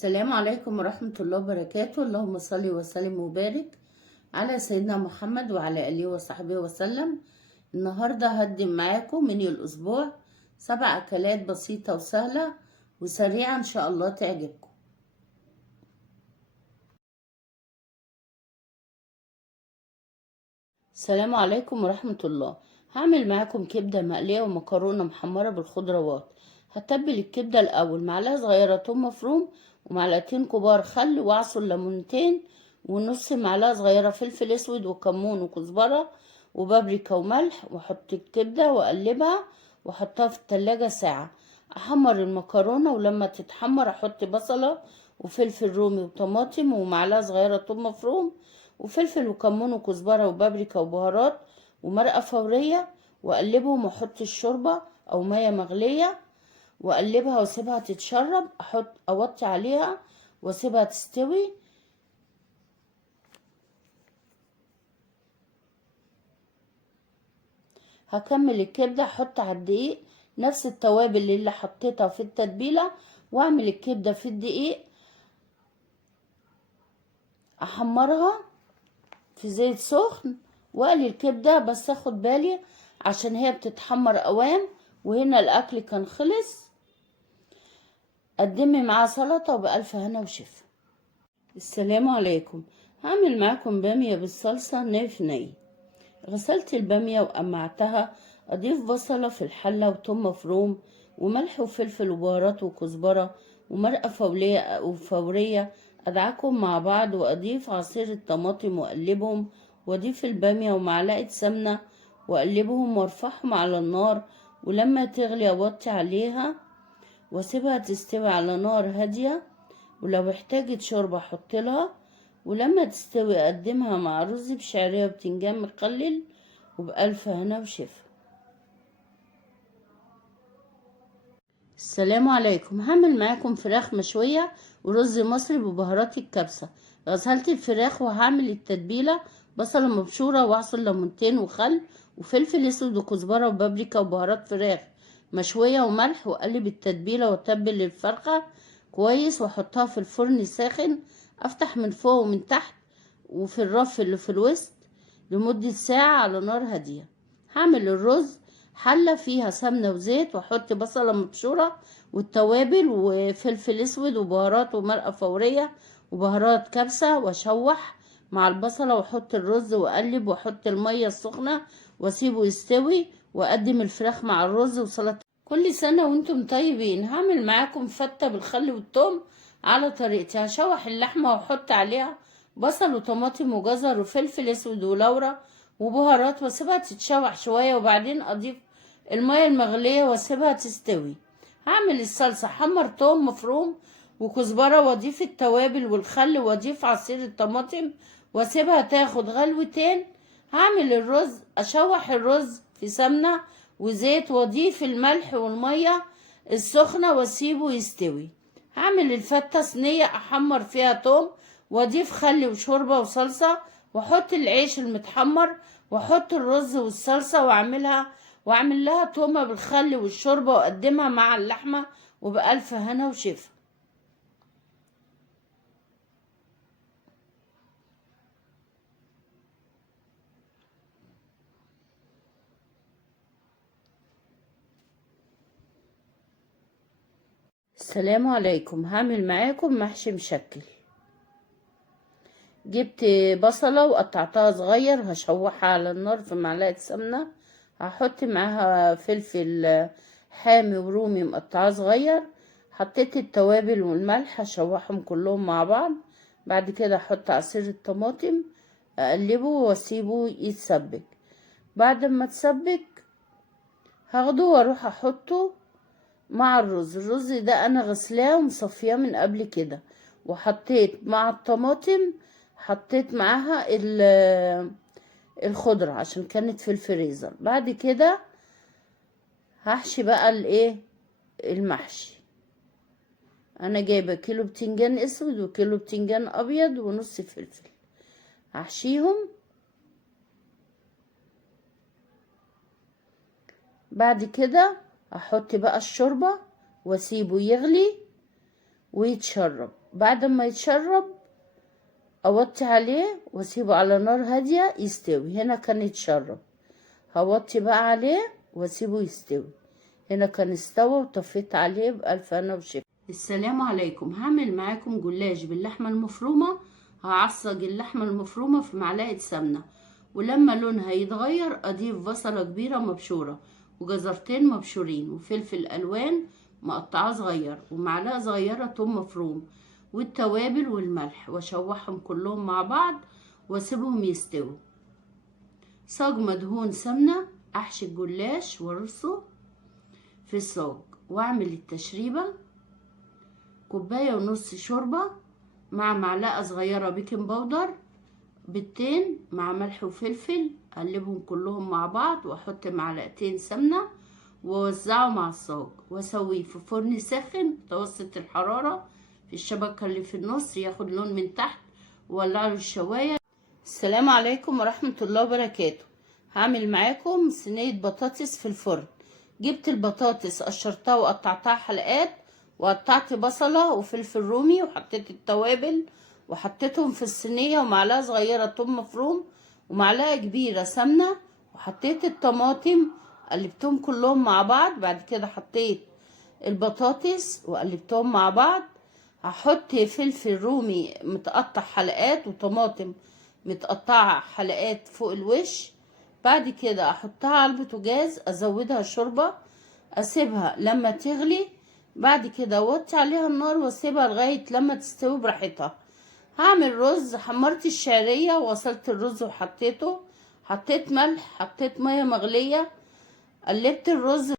السلام عليكم ورحمة الله وبركاته. اللهم صل وسلم وبارك على سيدنا محمد وعلى آله وصحبه وسلم. النهاردة هقدم معاكم منيو الأسبوع 7 أكلات بسيطة وسهلة وسريعة إن شاء الله تعجبكم. السلام عليكم ورحمة الله. هعمل معاكم كبدة مقلية ومكرونة محمرة بالخضروات. هتبل الكبدة الأول: معلقة صغيرة توم مفروم، ومعلقتين كبار خل، وعصر ليمونتين، ونص معلقة صغيرة فلفل اسود وكمون وكزبرة وبابريكا وملح. واحط الكبدة واقلبها واحطها في التلاجة ساعة. احمر المكرونة، ولما تتحمر احط بصلة وفلفل رومي وطماطم ومعلقة صغيرة توم مفروم وفلفل وكمون وكزبرة وبابريكا وبهارات ومرقة فورية، واقلبهم واحط الشوربة او مية مغلية واقلبها واسيبها تتشرب. اوطي عليها واسيبها تستوي. هكمل الكبدة. احط على الدقيق نفس التوابل اللي حطيتها في التتبيلة، واعمل الكبدة في الدقيق احمرها في زيت سخن واقلي الكبدة. بس اخد بالي عشان هي بتتحمر قوام، وهنا الاكل كان خلص. قدمي معاه سلطة وبألف هنا وشفا. السلام عليكم. هعمل معاكم بامية بالصلصة ني في ني. غسلت البامية وقمعتها. اضيف بصلة في الحلة وثوم مفروم وملح وفلفل وبهارات وكزبرة ومرقة فورية ادعكهم مع بعض، واضيف عصير الطماطم واقلبهم، واضيف البامية ومعلقة سمنة واقلبهم وارفعهم على النار، ولما تغلي اوطي عليها واسيبها تستوي على نار هادية. ولو احتاجت شوربة احطلها، ولما تستوي اقدمها مع رز بشعرية وبتنجان مخلل وبألف هنا وشفا. السلام عليكم. هعمل معاكم فراخ مشوية ورز مصري ببهارات الكبسة. غسلت الفراخ وهعمل التتبيلة: بصلة مبشورة وعصر ليمونتين وخل وفلفل اسود وكزبرة وبابريكا وبهارات فراخ مشوية وملح، واقلب التتبيلة واتبل الفرخة كويس واحطها في الفرن ساخن. افتح من فوق ومن تحت وفي الرف اللي في الوسط لمدة ساعة على نار هادية. هعمل الرز: حلة فيها سمنة وزيت، واحط بصلة مبشورة والتوابل وفلفل اسود وبهارات ومرقة فورية وبهارات كبسة، واشوح مع البصلة واحط الرز واقلب، واحط المية السخنة واسيبه يستوي، واقدم الفراخ مع الرز وسلطة. كل سنة وانتم طيبين. هعمل معاكم فتة بالخل والثوم على طريقتي. هشوح اللحمة واحط عليها بصل وطماطم وجزر وفلفل اسود ولورا وبهارات، واسيبها تتشوح شوية، وبعدين اضيف المية المغلية واسيبها تستوي. هعمل الصلصة: حمر توم مفروم وكزبرة، واضيف التوابل والخل، واضيف عصير الطماطم واسيبها تاخد غلوتين. هعمل الرز: اشوح الرز في سمنة وزيت، واضيف الملح والمية السخنة واسيبه يستوي. هعمل الفتة: صينية احمر فيها توم واضيف خل وشوربة وصلصة، واحط العيش المتحمر واحط الرز والصلصة واعمل لها تومة بالخل والشوربة، واقدمها مع اللحمة وبألف هنا وشفا. السلام عليكم. هعمل معاكم محشي مشكل. جبت بصلة وقطعتها صغير، هشوحها على النار في معلقة سمنة. هحط معاها فلفل حامي ورومي مقطعاه صغير. حطيت التوابل والملح، هشوحهم كلهم مع بعض. بعد كده احط عصير الطماطم اقلبه واسيبه يتسبك. بعد ما تسبك هاخده واروح احطه مع الرز ده انا غسلاه ومصفياه من قبل كده، وحطيت مع الطماطم حطيت معاها الخضرة عشان كانت في الفريزر. بعد كده هحشي بقى المحشي. انا جايبه كيلو بتنجان اسود وكيلو بتنجان ابيض ونص فلفل. هحشيهم. بعد كده احط بقى الشوربة واسيبه يغلي ويتشرب. بعد ما يتشرب اوطي عليه واسيبه على نار هادية يستوي. هنا كان يتشرب، هوطي بقى عليه واسيبه يستوي. هنا كان استوى وطفيت عليه بألف هنا وشفا. السلام عليكم. هعمل معاكم جلاش باللحمة المفرومة. هعصج اللحمة المفرومة في معلقة سمنة، ولما لونها يتغير اضيف بصلة كبيرة مبشورة وجزرتين مبشورين وفلفل الوان مقطعاه صغير ومعلقة صغيرة توم مفروم والتوابل والملح، واشوحهم كلهم مع بعض واسيبهم يستووا. صاج مدهون سمنة، احشي الجلاش وارصه في الصاج واعمل التشريبة. كوباية ونص شوربة مع معلقة صغيرة بيكنج باودر، بيضتين مع ملح وفلفل، اقلبهم كلهم مع بعض واحط معلقتين سمنة واوزعه مع الصاج واسويه في فرن ساخن متوسط الحرارة في الشبكة اللي في النص ياخد لون من تحت، وولع له الشواية. السلام عليكم ورحمة الله وبركاته. هعمل معاكم صينية بطاطس في الفرن. جبت البطاطس قشرتها وقطعتها حلقات، وقطعت بصلة وفلفل رومي وحطيت التوابل وحطيتهم في الصينية، ومعلقة صغيرة توم مفروم ومعلقة كبيرة سمنة، وحطيت الطماطم قلبتهم كلهم مع بعض. بعد كده حطيت البطاطس وقلبتهم مع بعض. هحط فلفل رومي متقطع حلقات وطماطم متقطعة حلقات فوق الوش. بعد كده احطها على البوتاجاز، ازودها شوربة، اسيبها لما تغلي. بعد كده اوطي عليها النار واسيبها لغاية لما تستوي براحتها. هعمل رز. حمرت الشعرية وغسلت الرز وحطيته، حطيت ملح، حطيت مية مغلية، قلبت الرز